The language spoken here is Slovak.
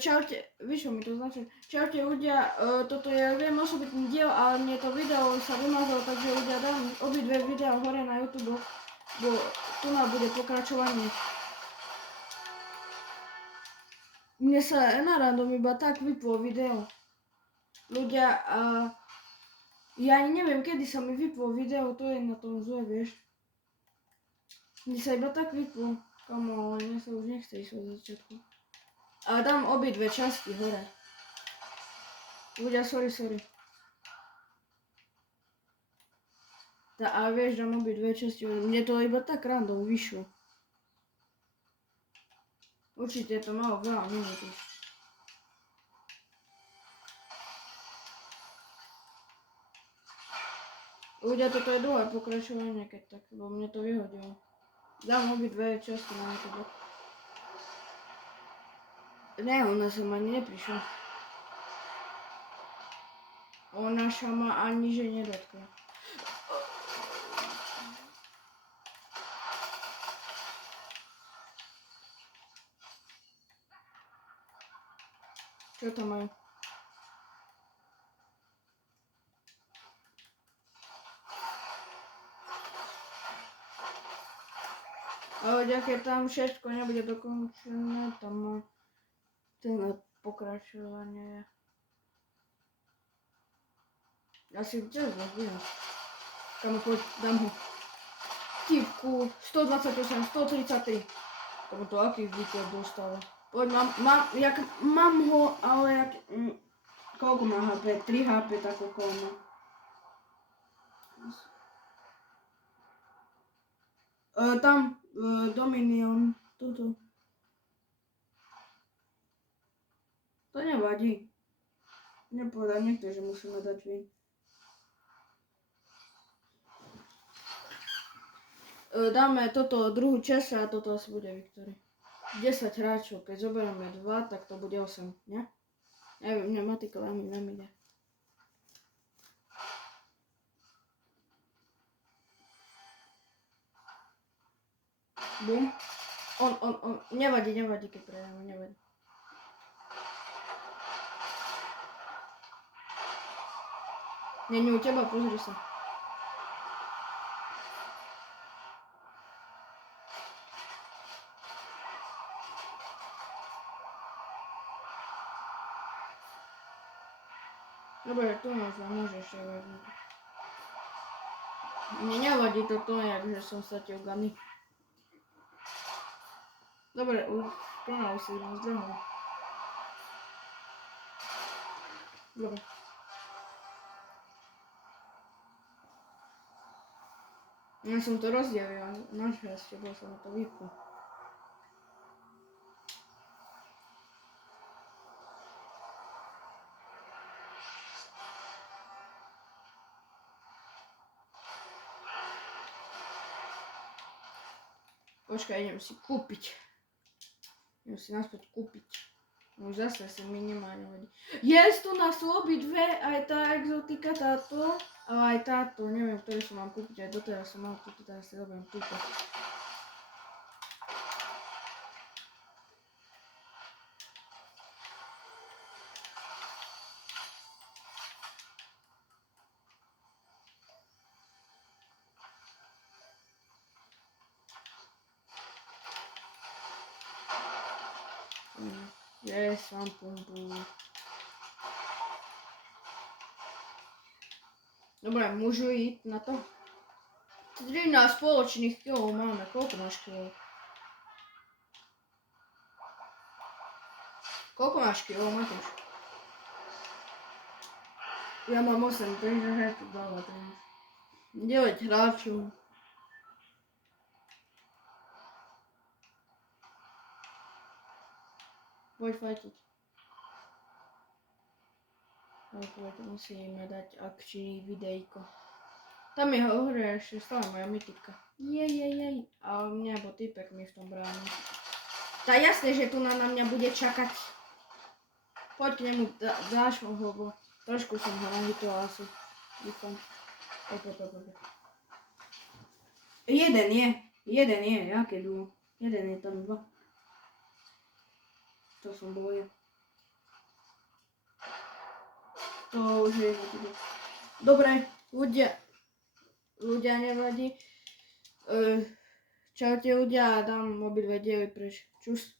Čaute, víš, čo mi to značí? Čaute ľudia, toto je, viem, osobitný diel, ale mne to video sa vymazalo, takže ľudia dám obidve videá hore na YouTube, bo tu nám bude pokračovanie. Mne sa na random iba tak vyplo video. Ľudia, ja ani neviem, kedy sa mi vyplo video, to je na tom zle, vieš. Mne sa iba tak vyplo, kamo, ale mne sa už nechce ísť od začiatku. Ale dám obidve časti hore. Ľudia, sorry. Ale vieš, dám obidve časti hore. Mne to iba tak random vyšlo. Určite to malo veľa minút už. Ľudia, toto je druhé pokračovanie, keď tak, lebo mne to vyhodilo. Dám obidve časti na YouTube. Ne, ona sa ma ani neprišla. Ona sa ma ani že nedotkla. Čo tam majú? Ale keď tam všetko nebude dokončené, tam má ten pokračovanie. Ja si tiež rozbijem. Kam poď, dám ho. Typku 128, 133. To aký výkon dostáva. Poď, mám ho, ale koľko má HP? 3 HP, tak okolo má. Tam, Dominion, toto. To nevadí. Nepovedal niekto, že musíme dať win. Dáme toto druhú časť a toto asi bude victory. 10 hráčov, keď zoberieme 2, tak to bude 8, ne? Neviem, matika vám ide. Bum. On, nevadí, keď prejeme, nevadí. Není u teba, pozri sa. Dobre, tu môžeš vezmať. Mne nevadí toto, že som stratil gany. Dobre, už prenal si zdrhol. Dobre. Ja som to rozdelil, našťastie, bol som na to vypol. Počkaj, idem si kúpiť. Idem si naspäť kúpiť. Už zase si minimálne hodí. Jest tu nás obidve, aj tá exotika táto, ale aj táto. Neviem, ktoré som mám kúpiť, aj doteraz som mal túto, teraz si doberiem túto. Yes, mám pumpu. Dobre, môžu ísť na to? 13 spoločných kilov máme. Koľko máš kilov? Koľko máš kilov, Matúš? Ja mám 8, takže je to veľa. 9 hráčov. Poď fajtiť. Poď, musíme dať akčný videjko. Tam je hore ešte stále moja mytika. Jej. A mňa bo typek mi v tom bráni. Tá jasné, že tu na mňa bude čakať. Poď k nemu, dáš ho, bo trošku som ho nahitoval asi. Dúfam. Poď. Jeden je, aké duo? Jeden je tam 2. To som bol ja. To už je YouTube. Dobre, ľudia nevadí. Čaute ľudia, dám obidve diely preč. Čus.